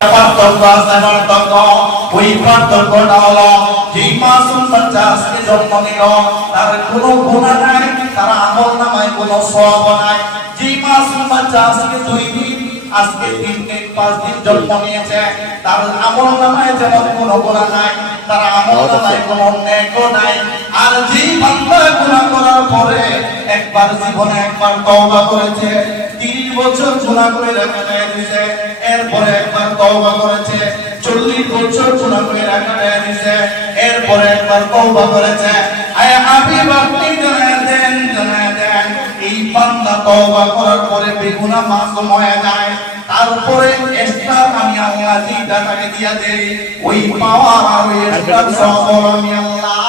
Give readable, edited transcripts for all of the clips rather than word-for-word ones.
পার্থক্য আছে, পার্থক্য ওই পার্থক্যটা হলো যেই মাসুম বাচ্চা আজকে জন্ম নিল তার কোনো গুনাহ নাই, তার আমল নামায় কোনো সওয়াব নাই। যেই মাসুম বাচ্চা আজকে 2 দিন, আজকে 3 দিন, 5 দিন জন্ম নিয়েছে, তার আমল নামায় যেমন কোনো গুনাহ নাই, তার আমল নামায় কোনো নেকও নাই। আর যেই বান্দা গুনাহ করার পরে একবার জীবনে একবার তওবা করেছে, 30 বছর গুনাহ করে রেখে দিয়েছে, এরপরে একবার তওবা করেছে, 40 বছর গুনাহ করে রেখে দিয়েছে, এরপরে একবার তওবা করেছে। আয় হাবিব আপনি জানায় দেন এই বান্দা তওবা করার পরে বেগুনাহ মাসুম হয়ে যায়, তারপরে এক্সট্রা আমি আল্লাহ যেটা তাকে দিয়া দেই ওই পাওয়ার আর ওই এক্সট্রা সওয়াব আমি আল্লাহ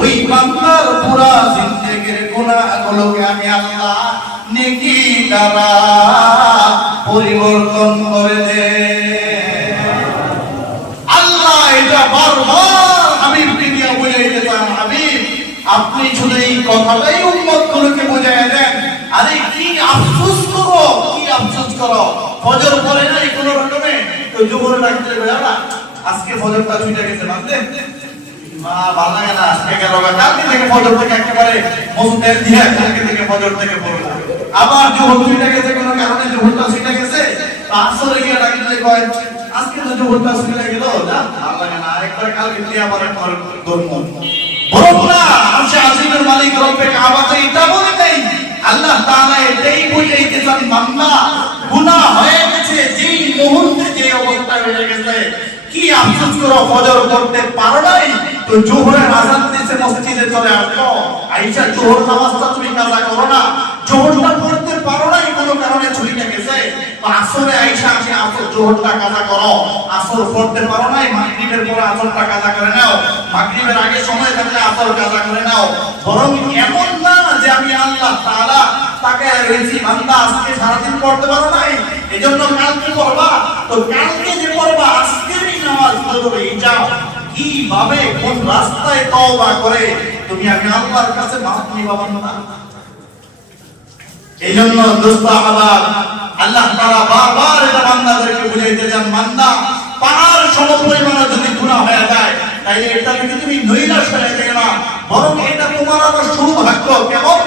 ওই বান্দার পুরা জিন্দেগির গুনাহগুলোকে আমি আল্লাহ নেকি দ্বারা পরিবর্তন করে দেই। আল্লাহ এটা বারবার হাবিবকে দিয়া বুঝাইতে চান, হাবিব আপনি শুধু এই কথাটাই উম্মতগুলোকে বুঝাইয়া দেন। আরে কি আফসোস করো, কি আফসোস করো, ফজর পড়ে নাই কোন রকমে তো জোহর ডাকতে বেলা আজকে ফজরটা ছুটে গেছে, বাদে ভালো লাগে না, আজকে গেল কালকে থেকে ফজর থেকে একেবারে মসজিদের দিয়ে কালকে থেকে ফজর থেকে পড়বো, আবার জোহর ছুটে গেছে কোন কারণে জোহরটা ছুটে গেছে, আসরে গিয়ে ডাকতে কয় আজকে তো জোহরটা ছুটে গেল, না ভালো লাগে না, একবার কালকে দিয়ে আবার একবার ধর্ম বরং না আরশে আজিমের মালিক রব্বে কাবাতে এটা বলে দেই আল্লাহ তাআলা এটাই বুঝাইতে চান, বান্দা গুনাহ হয়ে গেছে, যেই মুহূর্তে যে অবস্থা হয়ে গেছে কি আফসোস করো, ফজর পড়তে পারো নাই তো জোহরের আযান দিতে মসজিদে চলে আসো, আইসা জোহর নামাজটা তুমি কাজা করো না, জোহরটা পড়তে পারো নাই কোনো কারণে ছুটে গেছে আসরে আইসা আসে আসর জোহরটা কাজা করো, আসর পড়তে পারো নাই মাগরিবের পরে আসরটা কাজা করে নাও, মাগরিবের আগে সময় থাকলে আসর কাজা করে নাও। বরং এমন না যে আমি আল্লাহ তাআলা তাকে রেজি বান্দা আজকে সারাদিন পড়তে পারো নাই এজন্য কালকে পড়বা, তো কালকে যে পড়বা আজকেরই নামাজ পড়বে, এটা কিভাবে কোন রাস্তায় তওবা করে তুমি আমি আল্লাহর কাছে মাফ নিবা বান্দা। এইজন্য দোস্ত আহবাব আল্লাহ তাআলা বারবার এটা বান্দাদেরকে বুঝাইতে চান, বান্দা পাহাড় সমপরিমাণ যদি গুনাহ হয়ে যায় তাইলে এটা থেকে তুমি নৈরাশ হয়ে যাবে না, বরং এটা তোমার আরো সৌভাগ্য। কেমন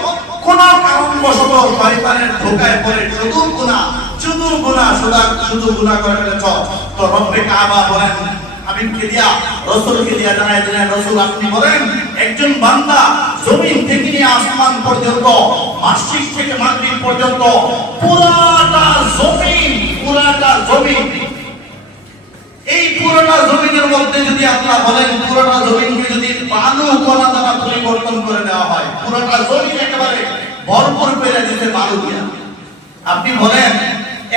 কোন কারণবশত শয়তানের ধোঁকায় পড়ে শুধু গুনাহ শুধু গুনাহ করে ফেলেছ, তো রব্বে কাবা বলেন হাবিবকে দিয়া রাসূলকে দিয়া জানায় দিলেন, রাসূল আপনি বলেন একজন বান্দা জমিন থেকে নিয়ে আসমান পর্যন্ত, মাসরিক থেকে মাগরিব পর্যন্ত পুরাটা জমিন এই পুরোটা জমিনের মধ্যে যদি আল্লাহ বলেন পুরোটা জমিনকে যদি বালু কণা দ্বারা পরিবর্তন করে দেওয়া হয়, পুরোটা জমিন একেবারে ভরপুর করে দিতে বালু দিয়া, আপনি বলেন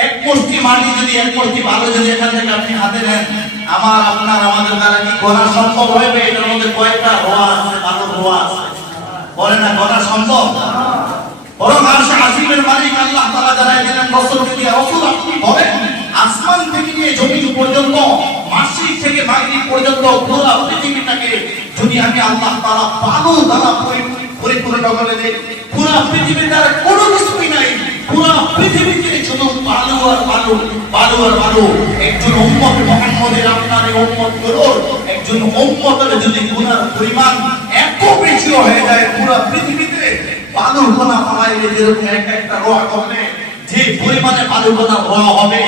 এক মুষ্টি মাটি যদি এক মুষ্টি বালু যদি এখান থেকে আপনি হাতে নেন, আমাদের দ্বারা কি গোনা সম্ভব হবে? এটার মধ্যে কয়েকটা রোয়া আছে, বালুর রোয়া আছে, বলে না গোনা সম্ভব? বরং আরশে আজিমের মালিক আল্লাহ তাআলা জানায় দিলেন রাসূলকে দিয়ে, রাসূল আপনি বলেন আসমান থেকে নিয়ে জমিন পর্যন্ত, মাসরিক থেকে মাগরিব পর্যন্ত পুরো পৃথিবীটাকে যদি আমি আল্লাহ তাআলা বালু দ্বারা পরিপূর্ণ করে দেই, পুরো পৃথিবীর দ্বারা কোনো কিছুই নাই, পুরো পৃথিবীতে শুধু বালু আর বালু। একজন উম্মত মুহাম্মদের আপনার এই উম্মতগুলোর একজন উম্মতের যদি গুনার পরিমাণ এত বেশি হয়ে যায় পুরো পৃথিবীতে বালু কণা পালাইলে যেরকম একটা রোয়া করলে যে পরিমাণে বালু কণা রোয়া হবে,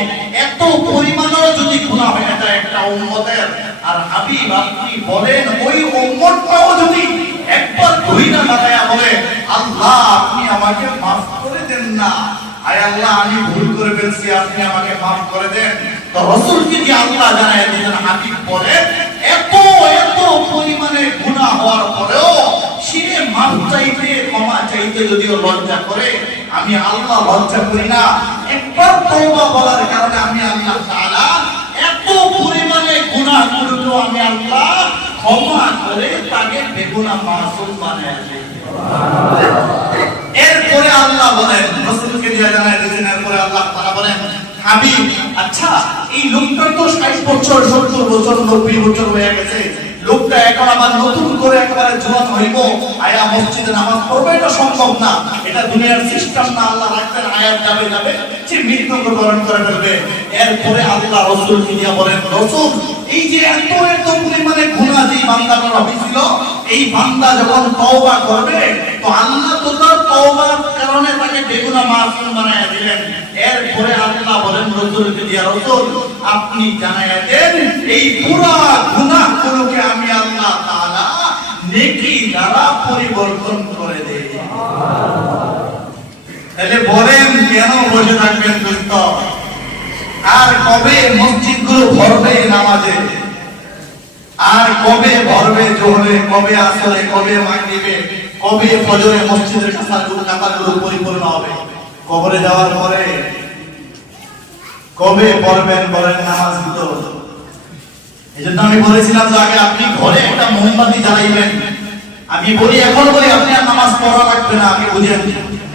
এত পরিমাণেও যদি গুনাহ হয়ে যায় একটা উম্মতের, আর হাবিব আপনি বলেন ওই উম্মতটাও যদি একবার ধইরা লাগায়া বলে আল্লাহ আপনি আমাকে মাফ করে দেন না, আয় আল্লাহ আমি ভুল করে ফেলছি আপনি আমাকে মাফ করে দেন, তো রাসূলকে দিয়ে আল্লাহ জানায় দিলেন, হাবিব বলেন এত পরিমাণে গুনাহ হওয়ার পরেও সে মাফ চাইতে ক্ষমা চাইতে যদিও লজ্জা করে, আমি আল্লাহ লজ্জা করি না, একবার তওবা বলার কারণে আমি আল্লাহ তাআলা এত পরিমাণে গুনাহ করলেও আমি আল্লাহ ক্ষমা করে তাকে বেগুনাহ মাসুম বানায় দেই। এরপরে আল্লাহ বলেন রাসূলকে দিয়ে জানায় দিয়েছেন, এরপরে আল্লাহ তাআলা বলেন হাবিব আচ্ছা এই লোকটার তো 60 বছর 70 বছর 90 বছর হয়ে গেছে, লোকটা এখন আবার নতুন করে একেবারে জোয়ান হইব আয়া মসজিদে নামাজ পড়বে, এটা সম্ভব না। এটা দুনিয়ার সিস্টেম না। আল্লাহ রাখবেন আয়াত যাবে যাবে সে মৃত্যুবরণ করে ফেলবে। এরপরে আল্লাহ রাসূলকে দিয়া বলেন, রাসূল এই যে এত পরিমাণে গুনাহ যে বান্দাটা হয়েছিল, এই বান্দা যখন তওবা করবে তো আল্লাহ তো তার তওবার কারণে তাকে বেগুনাহ মাসুম বানায়া দিলেন। এরপরে আল্লাহ বলেন রাসূলকে দিয়া, রাসূল আপনি জানায়া দেন এই পুরো গুনাহগুলোকে আমি আল্লাহ তাআলা নেকি দ্বারা পরিবর্তন করে দেই। তাহলে বলেন কেন বসে থাকবেন দোস্ত? আর কবে মসজিদগুলো ভরবে নামাজে? আর কবে ভরবে জোহরে, কবে আসরে, কবে মাগরিবে, কবে ফজরে মসজিদের কাতারগুলো পরিপূর্ণ হবে? কবরে যাওয়ার পরে কবে পড়বেন বলেন নামাজগুলো? এজন্য আমি বলেছিলাম যে আগে আপনি ঘরে একটা মোমবাতি জ্বালাইবেন। আমি বলি এখন বলি আপনি আর নামাজ পড়া লাগবে না, আমি বুঝেন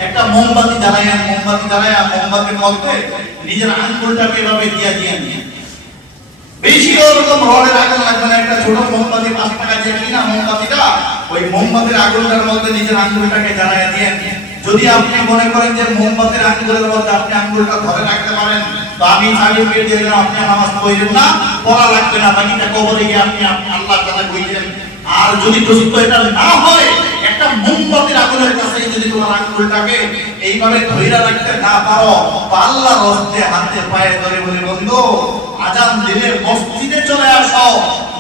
একটা মোমবাতি জ্বালাইয়েন। মোমবাতি জ্বালাইয়া মোমবাতির মধ্যে নিজের আঙ্গুলটাকে এভাবে দিয়ে দিয়েন। বেশি ওরকম রডের আগুন লাগবে না, একটা ছোট মোমবাতি 5 টাকা দিয়ে কিনা মোমবাতিটা ওই মোমবাতির আগুনটার মধ্যে নিজের আঙ্গুলটাকে জ্বালাইয়া দিয়েন। যদি আপনি মনে করেন যে মোমবাতির আঙ্গুলের মধ্যে আপনি আঙ্গুলটা ধরে রাখতে পারেন তো আমি সার্টিফিকেট দিয়ে দিলাম আপনি নামাজ পড়বেন না, পড়া লাগবে না, বাকিটা কবরে গিয়ে আপনি আল্লাহর কথা কইলেন। আর যদি দোস্ত এটা না হয়, একটা মোমবাতির আগুনের কাছে যদি তোমার আঙ্গুলটাকে এইভাবে ধরে রাখতে না পারো তো আল্লাহর হস্তে হাতে পায়ে ধরে বলে, বন্ধু আজান দিলে মসজিদে চলে আসো,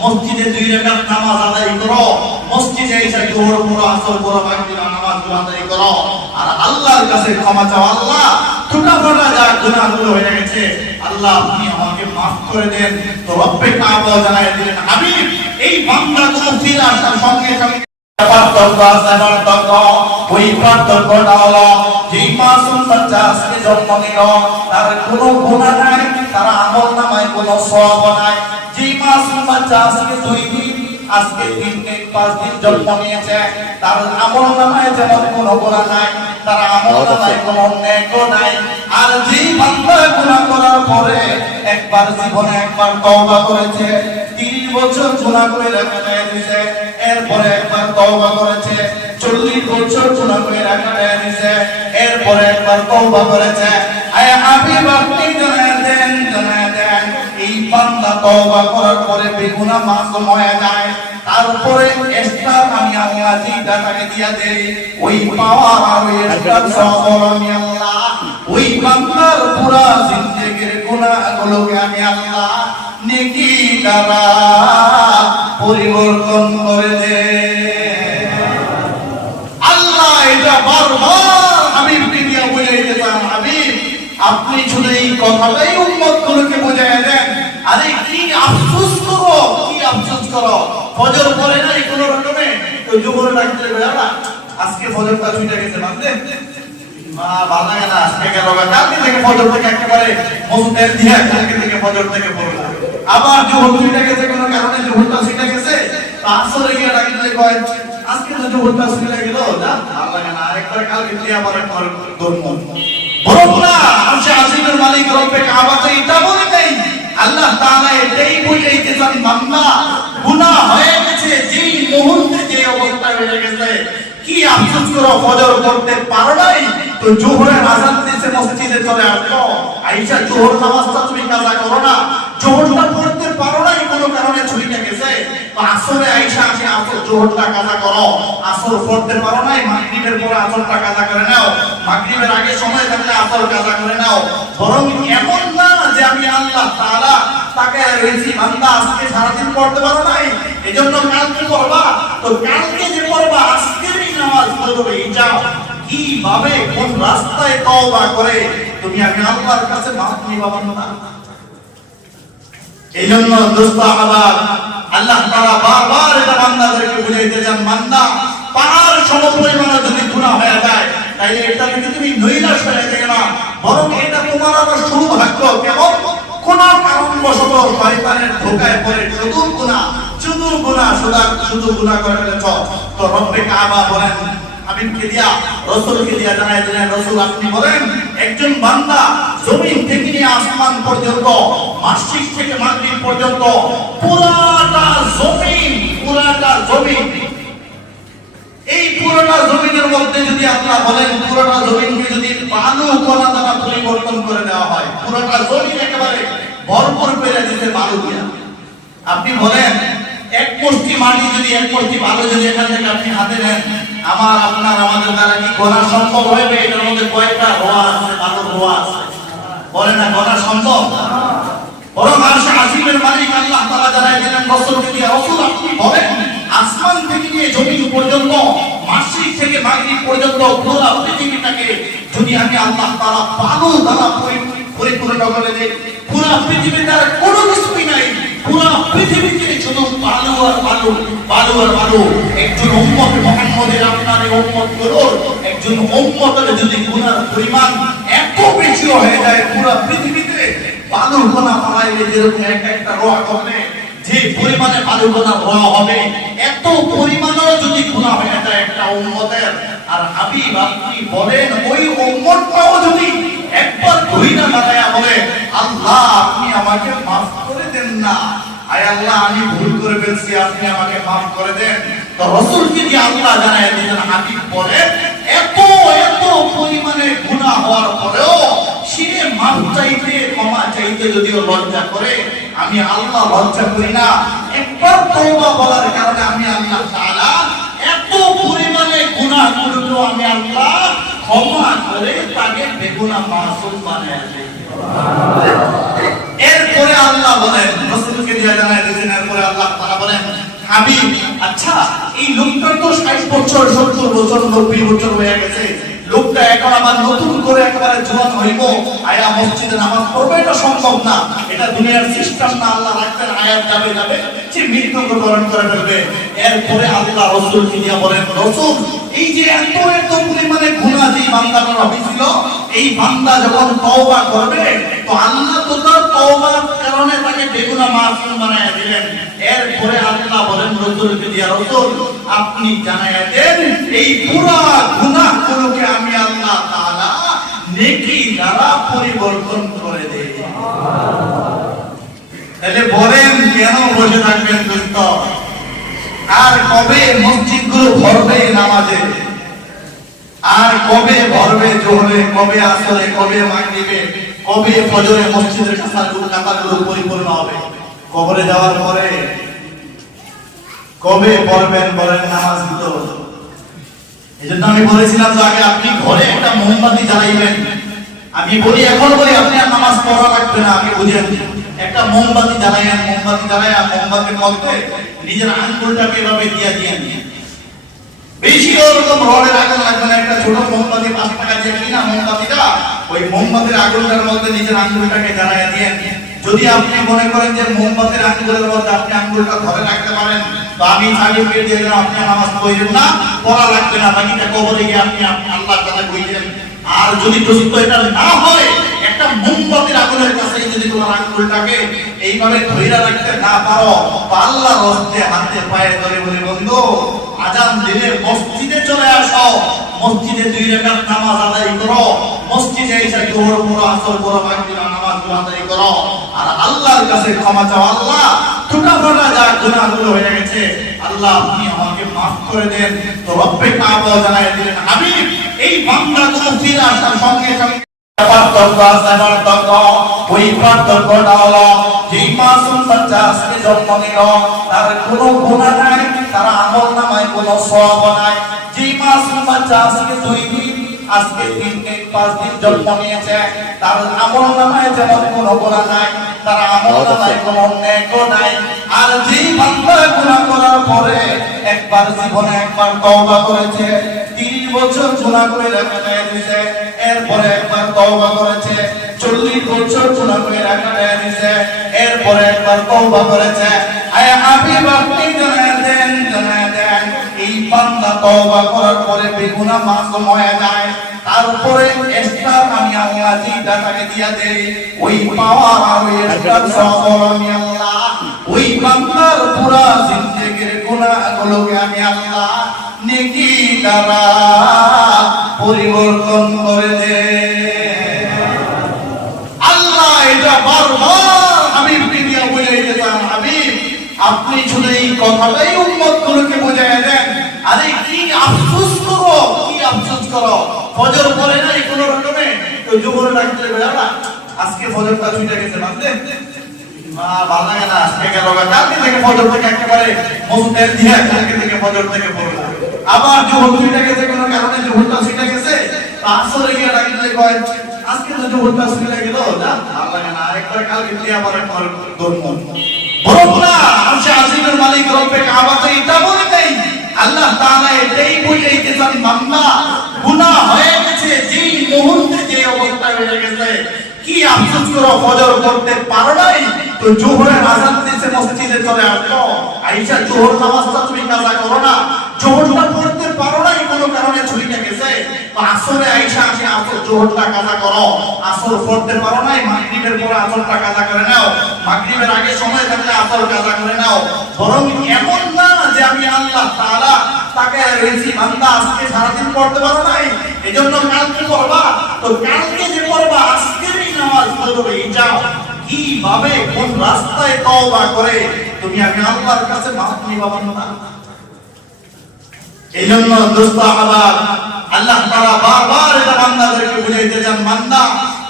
মসজিদে 2 রাকাত নামাজ আদায় করো, মসজিদে এসে জোহর পড়ো, আসর পড়ো, মাগরিব নামাজগুলো আদায় করো, আর আল্লাহর কাছে ক্ষমা চাও। আল্লাহ ছোটখাটো যা গুনাহগুলো হয়ে গেছে আল্লাহ আপনি আমাকে maaf করে দেন। তো রব্বে কাবা জানায় দিলেন, হাবিব এই বান্দাগুলো ফিরে আসার সঙ্গে সঙ্গে ওই পার্থক্যটা হলো যেই মাসুম বাচ্চা আজকে জন্ম নিল তার কোনো গুনাহ নাই, তার আমল নামায় কোনো সওয়াব নাই। যেই মাসুম বাচ্চা আজকে 2 দিন, আজকে 3 দিন, 5 দিন জন্ম নিয়েছে, তার আমল নামায় যেমন কোনো গুনাহ নাই, তার আমল নামায় কোনো নেকও নাই। আর যেই বান্দা গুনাহ করার পরে একবার জীবনে একবার তওবা করেছে, 30 বছর গুনাহ করে রেখে দিয়েছে, এরপরে একবার তওবা করেছে, 40 বছর গুনাহ করে রেখে দিয়েছে, এরপরে একবার তওবা করেছে, আয় হাবিব আপনি জানায় দেন এই বান্দা তওবা করার পরে বেগুনাহ মাসুম হয়ে যায়। তারপরে এক্সট্রা আমি আল্লাহ যেটা তাকে দিয়া দেই ওই পাওয়ার আর ওই এক্সট্রা সওয়াব আমি আল্লাহ ওই বান্দার পুরা জিন্দেগির গুনাহগুলোকে আমি আল্লাহ নেকি দ্বারা পরিবর্তন করে দেই। আল্লাহ এটা বারবার হাবিবকে দিয়া বুঝাইতে চান, হাবিব আপনি শুধু এই কথাটাই উম্মতগুলোকে বুঝাইয়া দেন। আরে কি আফসোস করো, কি আফসোস করো, ফজর পড়ে নাই কোন রকমে তো জোহর ডাকতে বেলা আজকে ফজরটা ছুটে গেছে, বাদে ভালো লাগে না, আজকে গেল কালকে থেকে ফজর থেকে একেবারে মসজিদ দিয়ে কালকে থেকে ফজর থেকে পড়বো, আবার জোহর ছুটে গেছে কোন কারণে জোহরটা ছুটে গেছে আসরে গিয়ে ডাকতে কয় আজকে তো জোহরটা ছুটে গেল, যা ভালো লাগে না, আরেকবার কালকে দিয়ে আবার একবার ধর্ম বরং না আরশে আজিমের মালিক রব্বে কাবা তো এটা বলে দেই। আল্লাহ তাআলা এটাই বুঝাইতে চান, বান্দা গুনাহ হয়ে গেছে, যেই মুহূর্তে যে অবস্থা হয়ে গেছে কি আফসোস করো, ফজর পড়তে পারো নাই তো জোহরের আযান দিতে মসজিদে চলে আসো, আইসা জোহর নামাজটা তুমি কাজা করো না, জোহরটা পড়তে পারো নাই কোনো কারণে ছুটে গেছে তো আসরে আইসা আসর জোহরটা কাজা করো, আসর পড়তে পারো নাই মাগরিবের পরে আসরটা কাজা করে নাও, মাগরিবের আগে সময় থাকলে আসর কাজা করে নাও। বরং এমন না যে আমি আল্লাহ তাআলা তাকে রেজি বান্দা আজকে সারাদিন পড়তে পারো নাই এজন্য কালকে পড়বা, তো কালকে যে পড়বা আজকেরই নামাজ পড়বে, এটা কিভাবে কোন রাস্তায় তওবা করে তুমি আমি আল্লাহর কাছে মাফ নিবা না। এইজন্য দোস্ত আমার আল্লাহ তাআলা বারবার এটা বান্দাদেরকে বুঝাইতে চান, বান্দা পাহাড় সমপরিমাণে যদি গুনাহ হয়ে যায় তাইলে এটা থেকে তুমি নৈরাশ হয়ে যাবে না, বরং এটা তোমার আবার সৌভাগ্য। কেমন কোন কারণবশত শয়তানের ধোঁকায় পড়ে শুধু গুনাহ শুধু গুনাহ করে ফেলেছ তো রব্বে কাবা বলেন হাবিবকে দিয়া রাসূলকে দিয়া জানায় দিলেন, রাসূল আপনি বলেন একজন বান্দা জমিন থেকে নিয়ে আসমান পর্যন্ত, মাসরিক থেকে মাগরিব পর্যন্ত পুরাটা জমিন পুরাটা জমি, এই পুরোটা জমিনের মধ্যে যদি আপনারা বলেন পুরোটা জমিনকে যদি বালু কণা দ্বারা পরিবর্তন করে দেওয়া হয়, পুরোটা জমিন একেবারে ভরপুর পেরে দিতে বালু দিয়া, আপনি বলেন এক মুষ্টি মাটি যদি, এক মুষ্টি বালু যদি এখান থেকে আপনি হাতে নেন, আমার আপনার আমাদের দ্বারা কি গোনা সম্ভব হবে? এটার মধ্যে কয়েকটা রোয়া আছে, বালুর রোয়া আছে, বলে না গোনা সম্ভব? বরং আরশে আজিমের মালিক আল্লাহ তাআলা জানাই দিলেন রাসূলকে দিয়ে, রাসূল আপনি বলেন আসমান থেকে নিয়ে জমিন পর্যন্ত, মাশরিক থেকে মাগরিব পর্যন্ত পুরো পৃথিবীটাকে যদি আমি আল্লাহ তাআলা বালু দ্বারা পরিপূর্ণ করে দেই, পুরো পৃথিবীতে আর কোনো কিছুই নাই, পুরো পৃথিবীতে শুধু বালু আর বালু, বালু আর বালু। একজন উম্মত মুহাম্মদের, আপনার এই উম্মতগুলোর একজন উম্মতের যদি গুনার পরিমাণ এত বেশি হয়ে যায়, পুরো পৃথিবীতে বালুর কণা পালাইলে যেরকম একটা রোয়া করলে যে পরিমাণে বালুর কণা রোয়া হবে, এত পরিমাণেও যদি গুনাহ হয়ে যায় একটা উম্মতের, আর হাবিব আপনি বলেন ওই উম্মতটাও যদি একবার ধইরা দাঁড়ায়া বলে আল্লাহ আপনি আমাকে মাফ করে দেন না, আয় আল্লাহ আমি ভুল করে ফেলছি, আপনি আমাকে মাফ করে দেন, তো রাসূলকে দিয়ে আল্লাহ জানায় দিলেন, হাবিব বলেন এত এত পরিমাণে গুনাহ হওয়ার পরেও সে মাফ চাইতে, ক্ষমা চাইতে যদিও লজ্জা করে, আমি আল্লাহ লজ্জা করি না, একবার তওবা বলার কারণে আমি আল্লাহ তাআলা এত পরিমাণে গুনাহগুলো আমি আল্লাহ ক্ষমা করে তাকে বেগুনাহ মাসুম বানায় দেই। এরপরে আল্লাহ বলেন, রাসূলকে দিয়ে জানায় দিয়েছেন, এরপরে আল্লাহ তাআলা বলেন হাবিব আচ্ছা এই লোকটার তো 60 বছর 70 বছর 90 বছর হয়ে গেছে, লোকটা এখন আবার নতুন করে একেবারে জওয়ান হইব, আয়া মসজিদে নামাজ পড়বে, এটা সম্ভব না, এটা দুনিয়ার সিস্টেম না, আল্লাহ রাখবেন আয়াত যাবে যাবে সে মৃত্যুবরণ করে ফেলবে। এরপরে আল্লাহ রাসূলকে দিয়ে বলেন, রাসূল এই যে এত এত পরিমাণে গুনাহ যে বান্দার হয়েছিল, এই বান্দা যখন তওবা করবে তো আল্লাহ তো তার তওবার কারণে তাকে বেগুনাহ মাসুম বানায় দিলেন। এরপরে আল্লাহ বলেন রাসূলকে দিয়ে, রাসূল আপনি জানায়া দেন এই পুরো গুনাহগুলোকে আমি আল্লাহ তাআলা নেকি দ্বারা পরিবর্তন করে দেই। তাহলে বলেন কেন বসে থাকবেন দোস্ত? আর কবে মসজিদগুলো ভরবে নামাজে, আর কবে ভরবে জোহরে, কবে আসরে, কবে মাগরিবে, কবে ফজরে মসজিদের কাতারগুলো পরিপূর্ণ হবে? কবরে যাওয়ার পরে কবে পড়বেন বলেন নামাজগুলো? এজন্য আমি বলেছিলাম যে আগে আপনি ঘরে একটা মোমবাতি জ্বালাইবেন। আমি বলি এখন বলি আপনি আর নামাজ পড়া লাগবে না, আমি বুঝেন একটা মোমবাতি জ্বালাইয়া মোমবাতির মধ্যে নিজের আঙ্গুলটাকে এভাবে দিয়ে বেশি ওরকম রডের আগুন লাগবে না, একটা ছোট মোমবাতি 5 টাকা দিয়ে কিনা মোমবাতিটা, ওই মোমবাতির আগুনটার মধ্যে নিজের আঙ্গুলটাকে জ্বালাইয়া দিয়েন। যদি আপনি মনে করেন যে মোমবাতির আঙ্গুলের মধ্যে আপনি আঙ্গুলটা ধরে রাখতে পারেন, তো আমি সার্টিফিকেট দিয়ে দিলাম আপনি নামাজ পড়বেন না, পড়া লাগবে না, বাকিটা কবরে গিয়ে আপনি আল্লাহর কথা কইলেন। আর যদি দোস্ত এটা না হয়, একটা মোমবাতির আগুনের কাছে যদি তোমার আঙ্গুলটাকে এইভাবে ধরে রাখতে না পারো, আল্লাহর রাস্তে হাতে পায়ে ধরে বলে বন্ধু আজান দিলে মসজিদে চলে আসো, মসজিদে 2 রাকাত নামাজ আদায় করো, মসজিদে এসে জোহর পড়ো, আসর পড়ো, মাগরিব নামাজ আদায় করো, আর আল্লাহর কাছে ক্ষমা চাও, আল্লাহ ছোটখাটো যা গুনাহগুলো হয়ে গেছে আল্লাহ আপনি আমাকে maaf করে দেন। তো রব্বে কাবা জানায় দিলেন হাবিব এই বান্দাগুলো ফিরে আসার সঙ্গে সঙ্গে ওই পার্থক্যটা হলো যেই মাসুম বাচ্চা আজকে জন্ম নিল তার কোনো গুনাহ নাই, তার আমল নামায় কোনো সওয়াব নাই। যেই মাসুম বাচ্চা আজকে 2 দিন, আজকে 3 দিন 5 দিন জন্ম নিয়েছে, তার আমল নামায় যেমন কোনো গুনাহ নাই, তার আমল নামায় কোনো নেকও নাই। আর যেই বান্দা গুনাহ করার পরে একবার জীবনে একবার তওবা করেছে, 30 বছর গুনাহ করে রেখে দিয়েছে, এরপরে একবার তওবা করেছে, 40 বছর গুনাহ করে রেখে দিয়েছে, এরপরে একবার তওবা করেছে, আয় হাবিব আপনি জানায় দেন এই বান্দা তওবা করার পরে বেগুনাহ মাসুম হয়ে যায়। তারপরে এক্সট্রা আমি আল্লাহ যেটা তাকে দিয়া দেই, ওই পাওয়ার আর ওই এক্সট্রা সওয়াব আমি আল্লাহ ওই বান্দার পুরা জিন্দেগির গুনাহগুলোকে আমি আল্লাহ নেকি দ্বারা পরিবর্তন করে দেই। আল্লাহ এটা বারবার হাবিবকে দিয়া বলে দিতেন, হাবিব আপনি শুধু এই কথাটাই উম্মতগুলোকে বুঝাইয়া দেন, আরে কি আফসোস করো, কি আফসোস করো, ফজর পড়ে নাই কোন রকমে, তো জোহর ডাকতে বেড়ালা, আজকে ফজরটা ছুটে গেছে বাঁধতে ভালো লাগে না, আজকে গেল কালকে থেকে ফজর থেকে একেবারে মসজিদ দিয়ে কালকে থেকে ফজর থেকে পড়বো, আবার জোহর ছুটে গেছে কোনো কারণে, জোহরটা ছুটে গেছে, আসরে গিয়ে ডাকলে কয় আজকে তো জোহরটা ছুটে গেল, না ভালো লাগে না, একবার কালকে দিয়ে আবার একবার ধর্ম বরং না, আরশে আজিমের মালিক রব্বে কাবা তো এটা বলে নাই, আল্লাহ তাআলা এটাই বুঝাইতে চান বান্দা গুনাহ হয়ে গেছে, যেই মুহূর্তে যে অবস্থা হয়ে গেছে, কি আফসোস করো, ফজর পড়তে পারো নাই, তো জোহরের আযান দিতে মসজিদে চলে আসো, আয়েশা জোহর নামাজটা তুমি কাজা করো না, জোহরটা পড়তে পারো নাই কোনো কারণে ছুটে গেছে, তো আসরে আয়েশা আসে আসর জোহরটা কাজা করো, আসর পড়তে পারো নাই, মাগরিবের পরে আসরটা কাজা করে নাও, মাগরিবের আগে সময় থাকলে আসর কাজা করে নাও, বরং এমন না যে আমি আল্লাহ তাআলা তাকে রেজি বান্দা আজকে সারাদিন পড়তে পারো নাই, এজন্য কালকে পড়বা, তো কালকে যে পড়বা আজকেরই নামাজ পড়বে, এটা কিভাবে কোন রাস্তায় তওবা করে তুমি আমি আল্লাহর কাছে মাফ নিবা বান্দা। এইজন্য দোস্ত আহবাব, আল্লাহ তাআলা বারবার এটা বান্দাদেরকে বুঝাইতে চান, বান্দা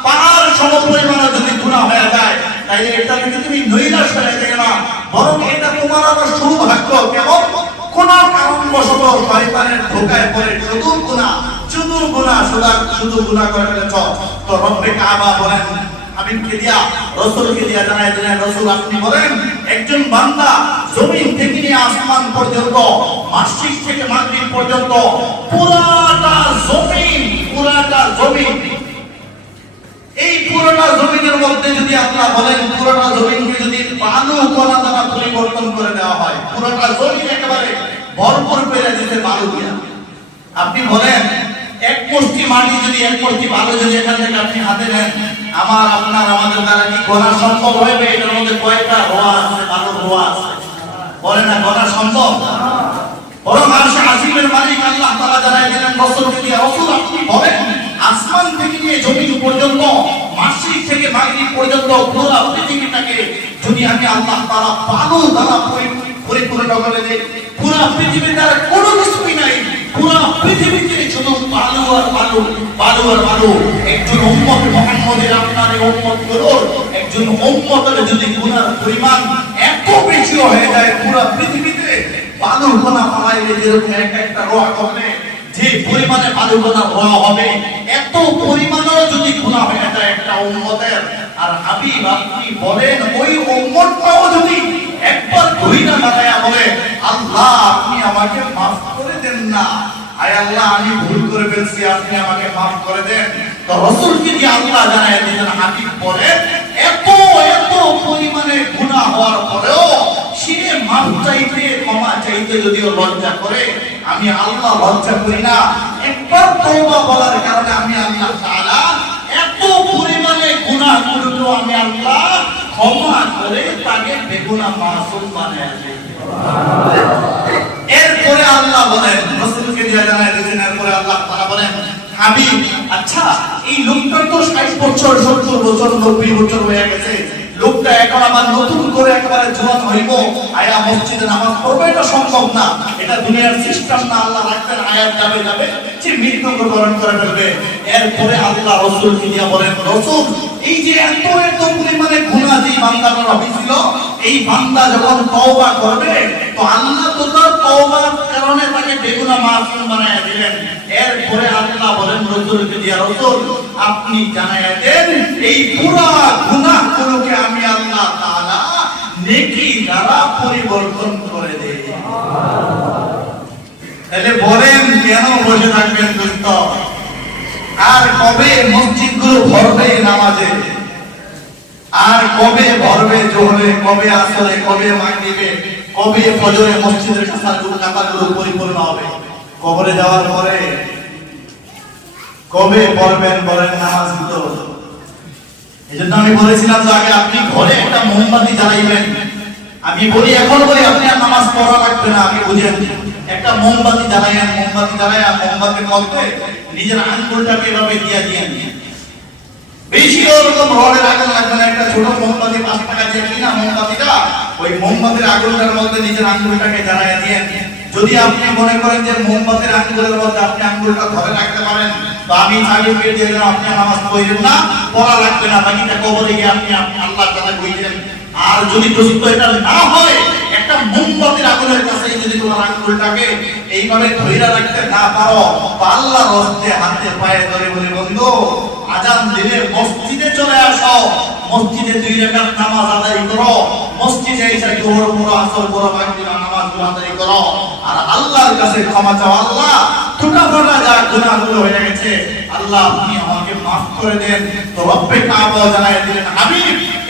পাহাড় সমপরিমাণে যদি গুনাহ হয়ে যায়, তাইলে এটা থেকে তুমি নৈরাশ হয়ে যাবে না, বরং এটা তোমার আবার সৌভাগ্য, কেমন কোন কারণবশত শয়তানের ধোঁকায় পড়ে শুধু গুনাহ শুধু গুনাহ করে ফেলেছ, তো রব্বে কাবা বলেন হাবিবকে দিয়া রাসূলকে দিয়া জানায় দিলেন, রাসূল আপনি বলেন একজন বান্দা জমিন থেকে নিয়ে আসমান পর্যন্ত, মাসিক থেকে মাগরিব পর্যন্ত পুরাটা জমিন, এই পুরোটা জমিনের মধ্যে যদি আপনারা বলেন পুরোটা জমিনকে যদি বালু কণা দ্বারা পরিবর্তন করে দেওয়া হয়, পুরোটা জমিন একেবারে ভরপুর করে দিতে বালু দিয়া, আপনি বলেন এক মুষ্টি মাটি যদি, এক মুষ্টি বালু যদি এখান থেকে আপনি হাতে নেন, আমাদের দ্বারা কি গোনা সম্ভব হবে? এটার মধ্যে কয়েকটা রোয়া আছে, বালুর রোয়া আছে, বলে না গোনা সম্ভব? বরং আরশে আজিমের মালিক আল্লাহ তাআলা জানায় দিলেন রাসূলকে দিয়ে, রাসূল আপনি বলেন আসমান থেকে নিয়ে জমিন পর্যন্ত, মাসিক থেকে মাগরিব পর্যন্ত পুরো পৃথিবীটাকে যদি আমি আল্লাহ তাআলা বালু দ্বারা পরিপূর্ণ করে দেই, পুরো পৃথিবীর দ্বারা কোনো কিছুই নাই, পুরো পৃথিবীতে শুধু বালু আর বালু, একজন উম্মত মুহাম্মদের, আপনার এই উম্মতগুলোর একজন উম্মতের যদি গুনার পরিমাণ এত বেশি হয়ে যায়, পুরো পৃথিবীতে বালুর কণা পালাইলে যেরকম একটা রোয়া করলে যে পরিমাণে বালুর কণা রোয়া হবে, এত পরিমাণেও যদি গুনাহ হয়ে যায় একটা উম্মতের, আর হাবিব আপনি বলেন ওই উম্মতটাও যদি একবার ধইরা দাঁড়ায়া বলে আল্লাহ আপনি আমাকে মাফ করে দেন না, আয় আল্লাহ আমি ভুল করে ফেলছি, আপনি আমাকে মাফ করে দেন, তো রাসূলকে দিয়ে আল্লাহ জানায় দিলেন, হাবিব বলেন এত পরিমাণে গুনাহ হওয়ার পরেও সে মাফ চাইতে, ক্ষমা চাইতে যদিও লজ্জা করে, আমি আল্লাহ লজ্জা করি না, একবার তওবা বলার কারণে আমি আল্লাহ তাআলা এত পরিমাণে গুনাহগুলো আমি আল্লাহ ক্ষমা করে তাকে বেগুনাহ মাসুম বানায় দেই। এরপরে আল্লাহ বলেন, রাসূলকে দিয়ে জানায় দিয়েছেন, এরপরে আল্লাহ তাআলা বলেন হাবিব আচ্ছা এই লোকটার তো 60 বছর 70 বছর 90 বছর হয়ে গেছে, লোকটা এখন আবার নতুন করে একেবারে জওয়ান হইব, আয়া মসজিদে নামাজ পড়বে, এটা সম্ভব না, এটা দুনিয়ার সিস্টেম না, আল্লাহ রাখবেন আয়াত যাবে সে মৃত্যুবরণ করে ফেলবে। এরপরে আল্লাহ রাসূলকে দিয়ে বলেন, রাসূল এই যে এত পরিমাণে গুনাহ যে বান্দাটা হয়েছিল, এই বান্দা যখন তওবা করবে তো আল্লাহ তো তার তওবার কারণে তাকে বেগুনাহ মাসুম বানায় দিলেন। এরপরে আল্লাহ বলেন রাসূলকে দিয়ে, রাসূল আপনি জানায়া দেন এই পুরো গুনাহগুলোকে আমি আল্লাহ তাআলা নেকি দ্বারা পরিবর্তন করে দেই। তাহলে বলেন কেন বসে থাকবেন দোস্ত? আর কবে মসজিদগুলো ভরবে নামাজে, আর কবে ভরবে জোহরে, কবে আসরে, কবে মাগরিবে, কবে ফজরে মসজিদের কাতারগুলো পরিপূর্ণ হবে? কবরে যাওয়ার পরে কবে পড়বেন বলেন নামাজগুলো? এজন্য আমি বলেছিলাম যে আগে আপনি ঘরে একটা মোমবাতি জ্বালাইবেন। আমি বলি এখন বলি আপনি আর নামাজ পড়া লাগবে না, আমি বুঝেন একটা মোমবাতি জ্বালাইয়া মোমবাতির মধ্যে নিজের আঙ্গুলটাকে এভাবে দিয়ে বেশি ওরকম রডের আগুন লাগবে না, একটা ছোট মোমবাতি 5 টাকা দিয়ে কিনা মোমবাতিটা ওই মোমবাতির আগুনটার মধ্যে নিজের আঙ্গুলটাকে জ্বালায় দিয়েন। যদি আপনি মনে করেন যে মোমবাতির আঙ্গুলের মধ্যে আপনি আঙ্গুলটা ধরে রাখতে পারেন, তো আমি সার্টিফিকেট দিয়ে দিলাম, আপনি নামাজ পড়বেন না, পড়া লাগবে না, বাকিটা কবরে গিয়ে আপনি আল্লাহর কথা কইলেন। আর যদি দোস্ত এটা না হয়, একটা মোমবাতির আগুনের কাছে যদি তোমার আঙ্গুলটাকে এইভাবে ধরে রাখতে না পারো, তো আল্লাহর হস্তে হাতে পায়ে ধরে বলে, বন্ধু আজান দিলে মসজিদে চলে আসো, মসজিদে 2 রাকাত নামাজ আদায় করো, মসজিদে এসে জোহর পড়ো, আসর পড়ো, মাগরিব নামাজগুলো আদায় করো, আর আল্লাহর কাছে ক্ষমা চাও। আল্লাহ ছোটখাটো যা গুনাহগুলো হয়ে গেছে আল্লাহ আপনি আমাকে maaf করে দেন। তো রব্বে কাবা জানায় দিলেন, হাবিব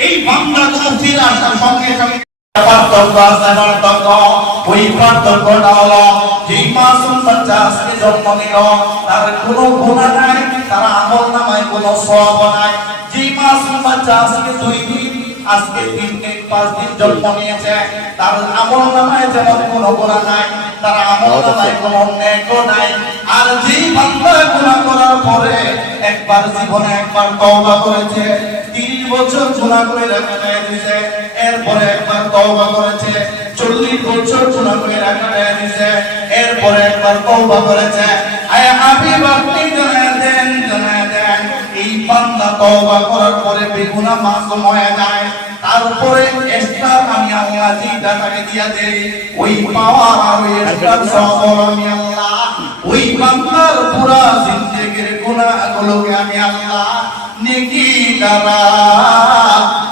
এই বান্দাগুলো ফিরে আসার সঙ্গে সঙ্গে ওই পার্থক্যটা হলো যেই মাসুম বাচ্চা আজকে জন্ম নিল তার কোনো গুনাহ নাই, তার আমল নামায় কোনো সওয়াব নাই। যেই মাসুম বাচ্চা আজকে 2 দিন, আজকে 3 দিন, 5 দিন জন্ম নিয়েছে, তার আমল নামায় যেমন কোনো গুনাহ নাই, তার আমল নামায় কোনো নেকও নাই। আর যেই বান্দা গুনাহ করার পরে একবার জীবনে একবার তওবা করেছে, 30 বছর গুনাহ করে রেখে দিয়েছে, এরপরে একবার তওবা করেছে, 40 বছর গুনাহ করে রেখে দিয়েছে, এরপরে একবার তওবা করেছে, আয় হাবিব আপনি জানায় দেন এই বান্দা তওবা করার পরে বেগুনাহ মাসুম হয়ে যায়, তারপরে এক্সট্রা আমি আল্লাহ যেটা তাকে দিয়া দেই, ওই পাওয়ার আর ওই এক্সট্রা সওয়াব আমি আল্লাহ ওই বান্দার পুরা জিন্দেগির গুনাহগুলোকে আমি আল্লাহ নেকি দ্বারা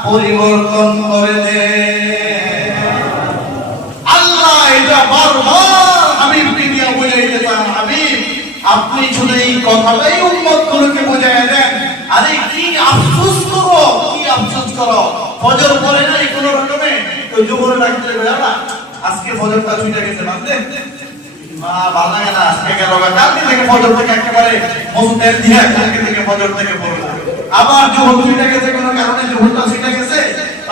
পরিবর্তন করে দেই। আল্লাহ এটা বারবার হাবিবকে দিয়ে বুঝাইতে চান, হাবিব আপনি শুধু এই কথাটাই উম্মতগুলোকে বুঝাইয়া দেন। আরে কি আফসোস করো, কি আফসোস করো, ফজর পড়ে নাই কোনো রকমে, তো জোহরে ডাকতে বেলা আজকে ফজরটা ছুটে গেছে, বুঝলেন ভালো লাগে না, আজকে গেল, কালকে থেকে ফজর থেকে একেবারে মুস্তের দিয়ে কালকে থেকে ফজর থেকে পড়বো, আবার জোহর ছুটে গেছে কোনো কারণে, জোহরটা ছুটে গেছে,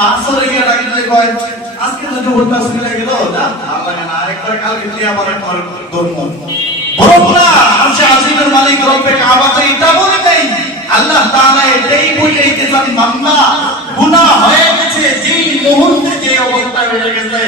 আসরে গিয়ে ডাকতে কয় আজকে তো জোহরটা ছুটে গেল, না ভালো লাগে না, আরেকবার কালকে দিয়ে আবার একবার ধর্ম বরং না। আরশে আজিমের মালিক রব্বে কাবাতে এটা বলে নেই, আল্লাহ তাআলা এটাই বুঝাইতে চান, বান্দা গুনাহ হয়ে গেছে, যেই মুহূর্তে যে অবস্থা হয়ে গেছে,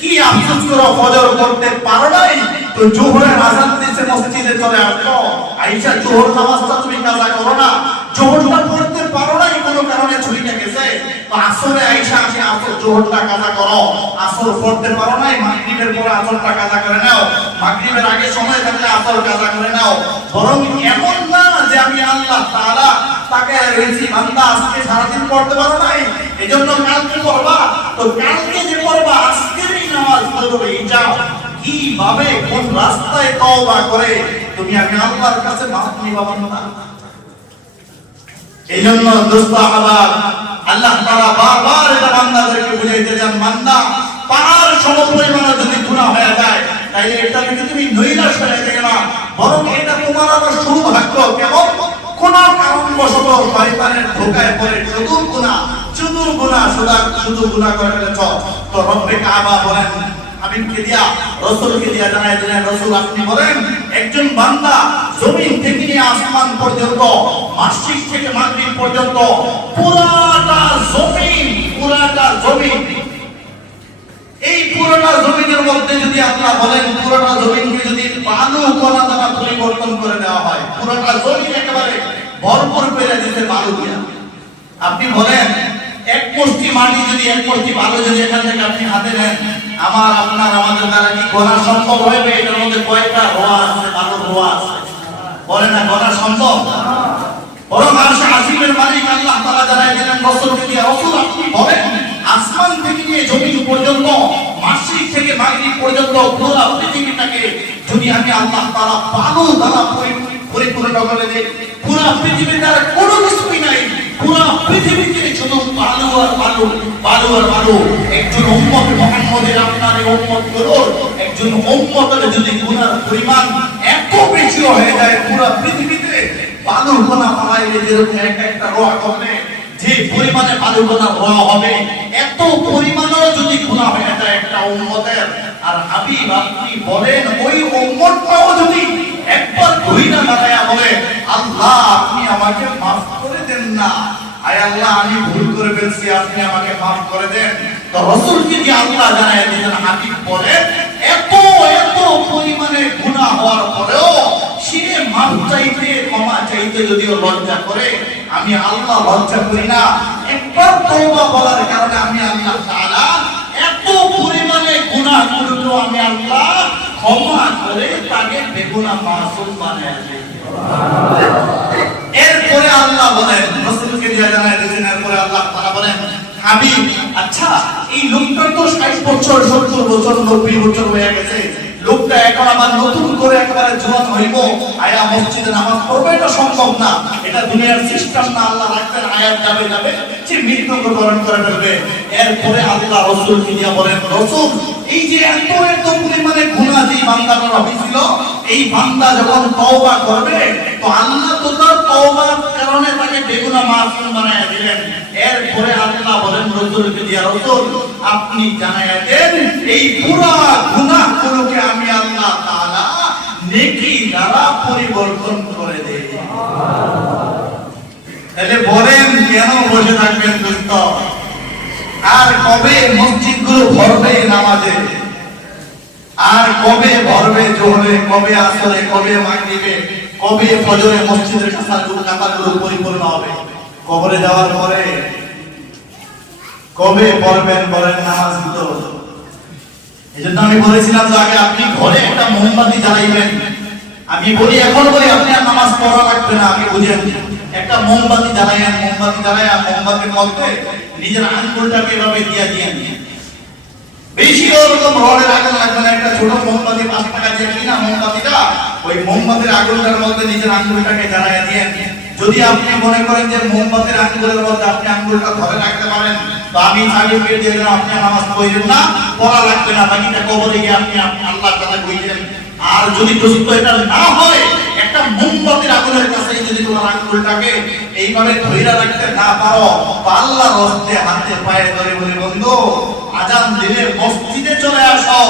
কি আফসোস করো, ফজর পড়তে পারো নাই, তো জোহরের আযান দিতে মসজিদে চলে আসো, আয়েশা জোহর নামাজটা তুমি কাজা করো না, জোহরটা পড়তে পারো নাই কোনো কারণে ছুটে গেছে, তো আসরে আয়েশা আসে আসর জোহরটা কাজা করো, আসর পড়তে পারো নাই, মাগরিবের পরে আসরটা কাজা করে নাও, মাগরিবের আগে সময় থাকলে আসর কাজা করে নাও। বরং এমন না যে আমি আল্লাহ তাআলা তাকে রেজি বান্দা আজকে সারাদিন পড়তে পারো নাই, এজন্য কালকে পড়বা, তো কালকে যে পড়বা আজকেরই নামাজ পড়বে, এটা কিভাবে কোন রাস্তায় তওবা করে তুমি আমি আল্লাহর কাছে মাফ নিবা বান্দা। এইজন্য দোস্ত আহবাব আল্লাহ তাআলা বারবার এটা বান্দাদেরকে বুঝাইতে চান, বান্দা পাহাড় সমপরিমাণ যদি গুনাহ হয়ে যায় তাইলে এটা থেকে তুমি নৈরাশ হয়ে যাবে না, বরং এটা তোমার আবার সৌভাগ্য। কেমন কোন কারণবশত শয়তানের ধোঁকায় পড়ে শুধু গুনাহ শুধু গুনাহ করে ফেলেছ, তো রব্বে কাবা বলেন হাবিবকে দিয়া রাসূলকে দিয়া জানায় দিলেন, রাসূল আপনি বলেন একজন বান্দা জমিন থেকে নিয়ে আসমান পর্যন্ত, মাসরিক থেকে মাগরিব পর্যন্ত পুরাটা জমিন এই পুরোটা জমিনের মধ্যে যদি আল্লাহ বলেন পুরোটা জমিনকে যদি বালু কণা দ্বারা পরিবর্তন করে দেওয়া হয়, পুরোটা জমিন একেবারে ভরপুর করে দিতে বালু দিয়া, আপনি বলেন এক মুষ্টি মাটি যদি, এক মুষ্টি বালু যদি এখান থেকে আপনি হাতে নেন, আমাদের দ্বারা কি গোনা সম্ভব হবে? এটার মধ্যে কয়টা রোয়া আছে, বালুর রোয়া আছে, বলে না গোনা সম্ভব? বরং আরশে আজিমের মালিক আল্লাহ তাআলা জানায় দিলেন রাসূলকে দিয়ে, রাসূল আপনি বলেন আসমান থেকে নিয়ে জমিন পর্যন্ত, মাসরিক থেকে মাগরিব পর্যন্ত পুরো পৃথিবীটাকে যদি আমি আল্লাহ তাআলা বালু দ্বারা পরিপূর্ণ করে দেই, পুরো পৃথিবীর দ্বারা কোনো কিছুই নাই, পুরো পৃথিবীতে শুধু বালু আর বালু, বালু আর বালু। একজন উম্মত মুহাম্মদের, আপনার এই উম্মতগুলোর একজন উম্মতের যদি গুনার পরিমাণ এত বেশি হয়ে যায়, পুরো পৃথিবীতে বালুর কণা ফালাইলে যেরকম একটা রোয়া করলে যে পরিমাণে বালুর কণা রোয়া হবে, এত পরিমাণেও যদি গুনাহ হয়ে যায় একটা উম্মতের, আর হাবিব আপনি বলেন ওই উম্মতটাও যদি একবার ধইনা দাঁড়ায়া বলে আল্লাহ আপনি আমাকে maaf করে দেন না, আয় আল্লাহ আমি ভুল করে ফেলছি আপনি আমাকে maaf করে দেন, তো রাসূলকে যে আল্লাহ জানায় দিলেন হাবিব বলেন এত এত পরিমাণে গুনাহ হওয়ার পরেও সে মাফ চাইতে ক্ষমা চাইতে যদিও লজ্জা করে, আমি আল্লাহ লজ্জা করি না। একবার তওবা বলার কারণে আমি আল্লাহ তাআলা এত পরিমাণে গুনাহ করলেও আমি আল্লাহ ক্ষমা করে তাকে বেগুনাহ মাসুম বানায় দেই। এরপরে আল্লাহ বলেন রাসূলকে দিয়ে জানায় দিয়েছেন, এরপরে আল্লাহ তাআলা বলেন হাবিব আচ্ছা এই লোকটা তো 60 বছর 70 বছর 90 বছর হয়ে গেছে, লোকটা এখন আবার নতুন করে একবারে জওয়ান হইব আয়া মসজিদে নামাজ পড়বে, এটা সম্ভব না, এটা দুনিয়ার সিস্টেম না। আল্লাহ রাখবেন আয়াত যাবে যাবে সে মৃত্যুবরণ করে ফেলবে। এরপরে আল্লাহ রাসূলকে দিয়ে বলেন রাসূল এই যে এত এত পরিমাণে গুনাহ যে বান্দাটার হয়েছিল, এই বান্দা যখন তওবা করবে তো আল্লাহ তো তার তওবার কারণে তাকে বেগুনাহ মাসুম বানায় দিলেন। এরপরে আল্লাহ বলেন রাসূলকে দিয়ে রাসূল আপনি জানায়া দেন এই পুরো গুনাহগুলোকে আমি আল্লাহ তাআলা নেকি দ্বারা পরিবর্তন করে দেই। তাহলে বলেন কেন বসে থাকবেন দোস্ত? আর কবে মসজিদগুলো ভরবে নামাজে, আর কবে ভরবে জোহরে, কবে আসরে, কবে মাগরিবে, কবে ফজরে মসজিদের কাতারগুলো পরিপূর্ণ হবে? কবরে যাওয়ার পরে কবে পড়বেন বলেন নামাজগুলো? এজন্য আমি বলেছিলাম যে আগে আপনি ঘরে একটা মোমবাতি জ্বালাইবেন। আমি বলি এখন বলি আপনি আর নামাজ পড়া লাগবে না, আমি বুঝেন একটা মোমবাতি জ্বালাইয়া মোমবাতির মধ্যে নিজের আঙ্গুলটাকে এভাবে দিয়ে দিয়ে বেশি ওরকম রডের আগুন লাগবে না, একটা ছোট মোমবাতি 5 টাকা দিয়ে কিনা মোমবাতিটা ওই মোমবাতির আগুনটার মধ্যে নিজের আঙ্গুলটাকে জ্বালাইয়া দিয়ে, যদি আপনি মনে করেন যে মোমবাতির আঙ্গুলের মধ্যে আপনি আঙ্গুলটা ধরে রাখতে পারেন তো আমি সার্টিফিকেট দিয়ে দিলাম আপনি নামাজ পড়বেন না, পড়া লাগবে না, বাকিটা কবরে গিয়ে আপনি আল্লাহর কথা কইলেন। আর যদি দোস্ত এটা না হয় একটা মোমবাতির আগুনের কাছে যদি তোমার আঙ্গুলটাকে এইভাবে ধরে রাখতে না পারো তো আল্লাহর রাস্তায় হাতে পায়ে ধরে বলে বন্ধু আজান দিলে মসজিদে চলে আসো,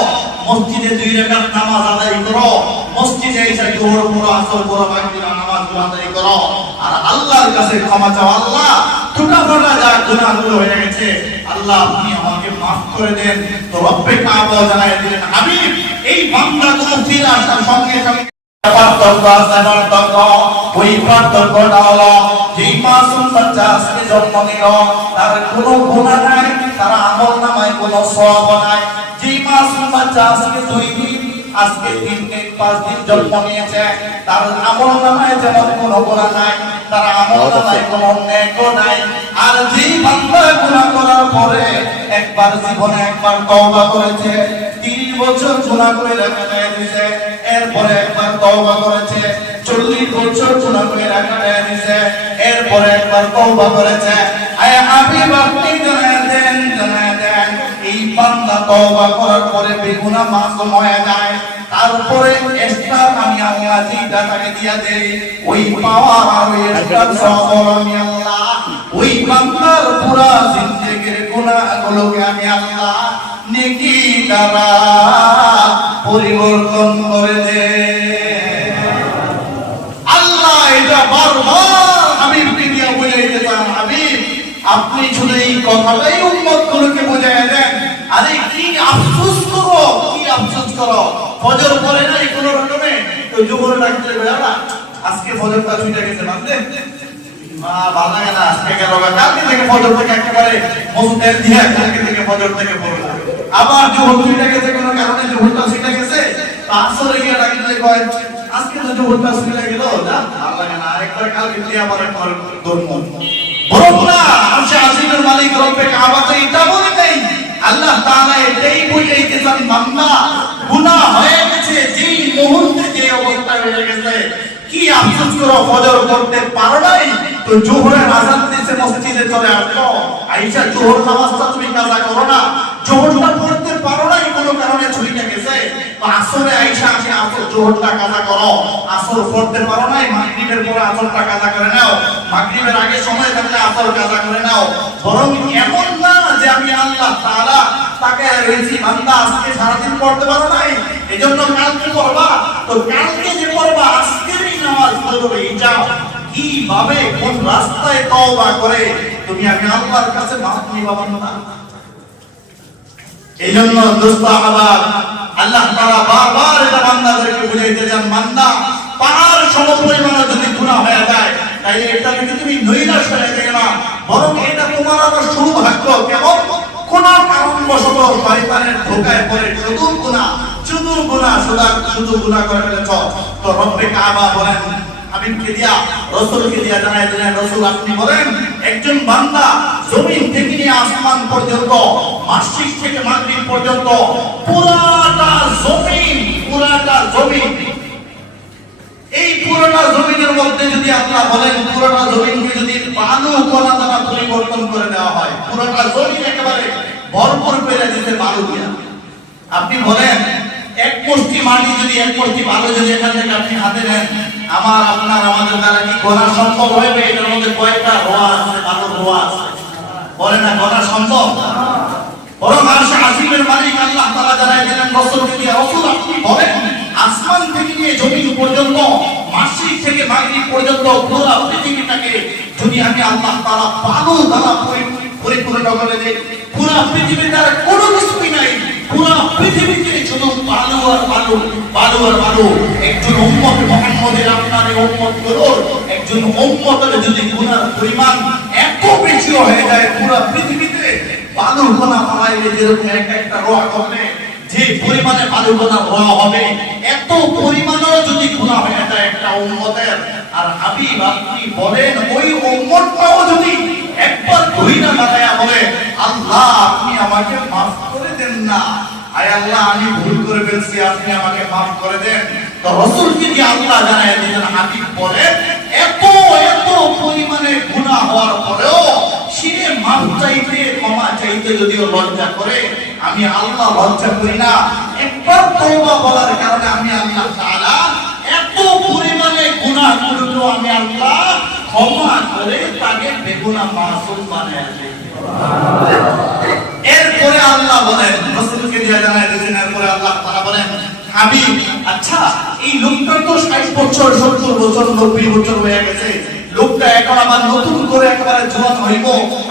মসজিদে 2 রাকাত নামাজ আদায় করো, মসজিদে এসে জোহর পড়ো, আসর পড়ো, বাকি নামাজ আদায় করো আর আল্লাহর কাছে ক্ষমা চাও। আল্লাহ ছোটখাটো যা গুনাহগুলো হয়ে গেছে আল্লাহ আপনি আমাকে maaf করে দেন। তো রব্বে কাবা জানায় দিলেন হাবিব এই বান্দাগুলো ফিরে আসার সঙ্গে সঙ্গে ওই পার্থক্যটা হলো যেই মাসুম বাচ্চা আজকে জন্ম নিল তার কোনো গুনাহ নাই, তার আমলনামায় কোনো সওয়াব নাই। যেই মাসুম বাচ্চা আজকে 2 দিন আজকে 3 দিন 5 দিন জন্ম নিয়েছে তার আমলনামায় যেমন কোনো গুনাহ নাই, তার আমলনামায় কোনো নেকও নাই। আর যেই বান্দা গুনাহ করার পরে একবার জীবনে একবার তওবা করেছে, 30 বছর গুনাহ করে রেখে দিয়েছে, এরপরে একবার তওবা করেছে, 40 বছর গুনাহ করে রেখে দিয়েছে, এরপরে একবার তওবা করেছে, আয় হাবিব আপনি জানায় দেন এই বান্দা তওবা করার পরে বেগুনাহ মাসুম হয়ে যায়, তারপরে এক্সট্রা আমি আল্লাহ যেটা তাকে দিয়া দেই ওই পাওয়ার আর ওই এক্সট্রা সওয়াব আমি আল্লাহ ওই বান্দার পুরা জিন্দেগির গুনাহগুলোকে আমি আল্লাহ নেকি দ্বারা পরিবর্তন করে দেই। আল্লাহ এটা বারবার হাবিবকে দিয়া বুঝাইতে চান, হাবিব আপনি শুধু এই কথাটাই উম্মতগুলোকে বুঝাইয়া দেন। আরে কি আফসোস করো, কি আফসোস করো, ফজর পড়ে নাই কোনো রকমে তো জোহরে ডাকতে বেলা আজকে ফজরটা ছুটে গেছে বাঁধতে মা ভালো লাগে না, আজকে গেল কালকে থেকে ফজর থেকে একেবারে মুস্তের দিয়ে কালকে থেকে ফজর থেকে পড়বো, আবার জোহর ছুটে গেছে কোনো কারণে জোহরটা ছুটে গেছে আসরে গিয়ে ডাকতে কয় আজকে তো জোহরটা ছুটে গেল না ভালো লাগে না, আরেকবার কালকে দিয়ে আবার একবার ধর্ম বরং না আরশে আজিমের মালিক রব্বে কাবা তো এটা বলে নেই। আল্লাহ তাআলা এটাই বুঝাইতে চান বান্দা গুনাহ হয়ে গেছে যেই মুহূর্তে যে অবস্থা হয়ে গেছে কি আফসোস করো, ফজর পড়তে পারো নাই তো জোহরের আযান দিতে মসজিদে চলে আসো, আয়েশা জোহর নামাজটা তুমি কাজা করো না, জোহরটা পড়তে পারো নাই কোনো কারণে ছুটে গেছে তো আসরে আয়েশা আসে আসর জোহরটা কাজা করো, আসর পড়তে পারো নাই মাগরিবের পরে আসরটা কাজা করে নাও, মাগরিবের আগে সময় থাকলে আসর কাজা করে নাও। বরং এমন না যে আমি আল্লাহ তাআলা তাকে রেজি বান্দা আজকে সারাদিন পড়তে পারো নাই এজন্য কালকে পড়বা, তো কালকে যে পড়বা আজকেরই নামাজ পড়বে, এটা কিভাবে কোন রাস্তায় তওবা করে তুমি আমি আল্লাহর কাছে মাফ নিবা বান্দা? এই জন্য দোস্ত আহবাব, আল্লাহ তাআলা বারবার এটা বান্দাদেরকে বুঝাইতে চান, বান্দা পাহাড় সমপরিমাণ যদি গুনাহ হয়ে যায় তাইলে এটা থেকে তুমি নৈরাশ হয়ে যাবে না, বরং এটা তোমার আবার সৌভাগ্য। কেমন? কোন কারণবশত শয়তানের ধোঁকায় পড়ে শুধু গুনাহ শুধু গুনাহ করে ফেলেছ, তো রব্বে কাবা বলেন হাবিবকে দিয়া, রাসূলকে দিয়া জানাই দিলেন, রাসূল আপনি বলেন একজন বান্দা জমিন থেকে নিয়ে আসমান পর্যন্ত, মাশরিক থেকে মাগরিব পর্যন্ত পুরাটা জমিন এই পুরোটা জমিনের মধ্যে যদি আল্লাহ বলেন পুরোটা জমিনকে যদি বালু কণা দ্বারা পরিবর্তন করে দেওয়া হয়, পুরোটা জমিন একেবারে ভরপুর করে দিতে বালু দিয়া, আপনি বলেন এক মুষ্টি মাটি যদি, এক মুষ্টি বালু যদি এখান থেকে আপনি হাতে নেন, আমাদের দ্বারা কি গোনা সম্ভব হবে? এটার মধ্যে কয়টা রোয়া আছে, বালুর রোয়া আছে, বলে না গোনা সম্ভব? বরং আরশে আজিমের মালিক আল্লাহ তাআলা জানাই দিলেন রাসূলকে দিয়ে, রাসূল আপনি বলেন আসমান থেকে নিয়ে জমিন পর্যন্ত, মাশরিক থেকে মাগরিব পর্যন্ত পুরো পৃথিবীটাকে যদি আমি আল্লাহ তাআলা বালু দ্বারা পরিপূর্ণ করে দেই, পুরো পৃথিবীতে আর কোনো কিছুই নাই, পুরো পৃথিবীতে শুধু বালু আর বালু। একজন উম্মত মুহাম্মদের, আপনার এই উম্মতগুলোর একজন উম্মতের যদি গুনার পরিমাণ এত বেশি হয়ে যায়, পুরো পৃথিবীতে বালুর কণা পালাইলে যেরকম একটা রোয়া করলে যে পরিমাণে বালুর কণা রোয়া হবে, এত পরিমাণেও যদি গুনাহ হয়ে যায় একটা উম্মতের, আর হাবিব আপনি বলেন ওই উম্মতটাও যদি একবার ধইনা দাঁড়ায়া বলে আল্লাহ আপনি আমাকে মাফ করে দেন না, আয় আল্লাহ আমি ভুল করে ফেলছি, আপনি আমাকে মাফ করে দেন, তো রাসূলকে কি আল্লাহ জানায় দিলেন, হাবিব বলেন এত পরিমাণে গুনাহ হওয়ার পরেও সে মাফ চাইতে, ক্ষমা চাইতে যদিও লজ্জা করে, আমি আল্লাহ লজ্জা করি না, একবার তওবা বলার কারণে আমি আল্লাহ তাআলা এত পরিমাণে গুনাহ করলেও আমি আল্লাহ ক্ষমা করে তাকে বেগুনাহ মাসুম বানায় দেই। এরপরে আল্লাহ বলেন, রাসূলকে দিয়ে জানায় দিয়েছেন, এরপরে আল্লাহ তাআলা বলেন হাবিব আচ্ছা এই লোকটার তো 60 বছর 70 বছর 90 বছর হয়ে গেছে, লোকটা এখন আবার নতুন করে একেবারে জওয়ান হইব,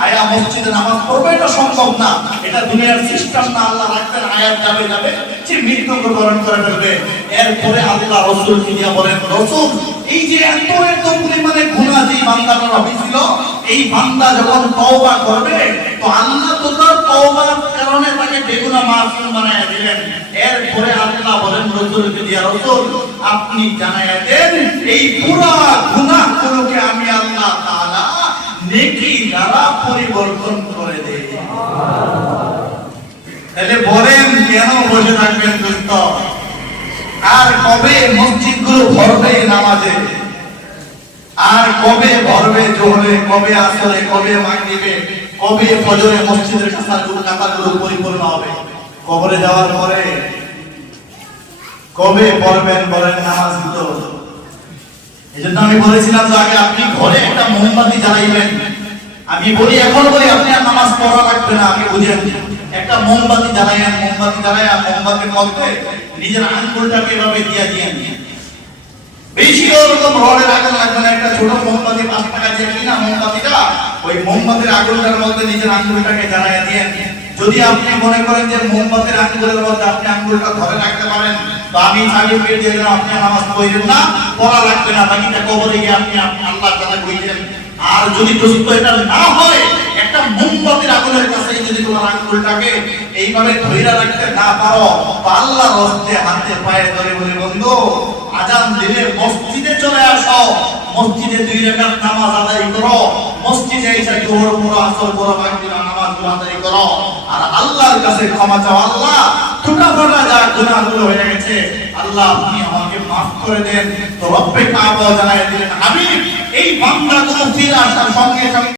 আয়া মসজিদে নামাজ পড়বে, এটা সম্ভব না, এটা দুনিয়ার সিস্টেম না, আল্লাহ রাখবেন আয়াত যাবে সে মৃত্যুবরণ করে ফেলবে। এরপরে আল্লাহ রাসূলকে দিয়ে বলেন, রাসূল এই যে এত পরিমাণে গুনাহ যে বান্দাটার হয়েছিল, এই বান্দা যখন তওবা করবে তো আল্লাহ তো তার তওবার কারণে তাকে বেগুনাহ মাসুম বানায়া দিলেন। এরপরে আল্লাহ বলেন রাসূলকে দিয়ে, রাসূল আপনি জানায়া দেন এই পুরো গুনাহগুলোকে আমি আল্লাহ তাআলা নেকি দ্বারা পরিবর্তন করে দেই। তাহলে বলেন কেন বসে থাকবেন দোস্ত? আর কবে মসজিদগুলো ভরবে নামাজে, আর কবে ভরবে জোহরে, কবে আসরে, কবে মাগরিবে, কবে ফজরে মসজিদের কাতারগুলো পরিপূর্ণ হবে? কবরে যাওয়ার পরে কবে পড়বেন বলেন নামাজগুলো? এজন্য আমি বলেছিলাম যে আগে আপনি ঘরে একটা মোমবাতি জ্বালাইবেন। আমি বলি এখন বলি আপনি আর নামাজ পড়া লাগবে না, আমি বুঝেন একটা মোমবাতি জ্বালাইয়া মোমবাতির মধ্যে নিজের আঙ্গুলটাকে এভাবে দিয়ে বেশি ওরকম রডের আগুন লাগবে না, একটা ছোট মোমবাতি 5 টাকা দিয়ে কিনা মোমবাতিটা, ওই মোমবাতির আগুনটার মধ্যে নিজের আঙ্গুলটাকে জ্বালাইয়া দিয়ে, যদি আপনি মনে করেন যে মোমবাতির আঙ্গুলের মধ্যে আপনি আঙ্গুলটা ধরে রাখতে পারেন তো আমি সার্টিফিকেট দিয়ে দিলাম, আপনি নামাজ পড়বেন না, পড়া লাগবে না, বাকিটা কবরে গিয়ে আপনি আল্লাহর কথা কইলেন। আর যদি দোস্ত এটা না হয়, একটা মোমবাতির আগুনের কাছে যদি তোমার আঙ্গুলটাকে এইভাবে ধরে রাখতে না পারো, আল্লাহর রাস্তায় হাতে পায়ে ধরে বলে বন্ধু আজান দিলে মসজিদে চলে আসো, মসজিদে 2 রাকাত নামাজ আদায় করো, মসজিদে এসে জোহর পড়ো, আসর পড়ো, মাগরিব নামাজ আদায় করো, আর আল্লাহর কাছে ক্ষমা চাও, আল্লাহ ছোটখাটো যা গুনাহগুলো হয়ে গেছে আল্লাহ আপনি আমাকে মাফ করে দেন। তো রব্বে কাবা জানায় দিলেন হাবিব এই বান্দাগুলো ফিরে আসার সঙ্গে সঙ্গে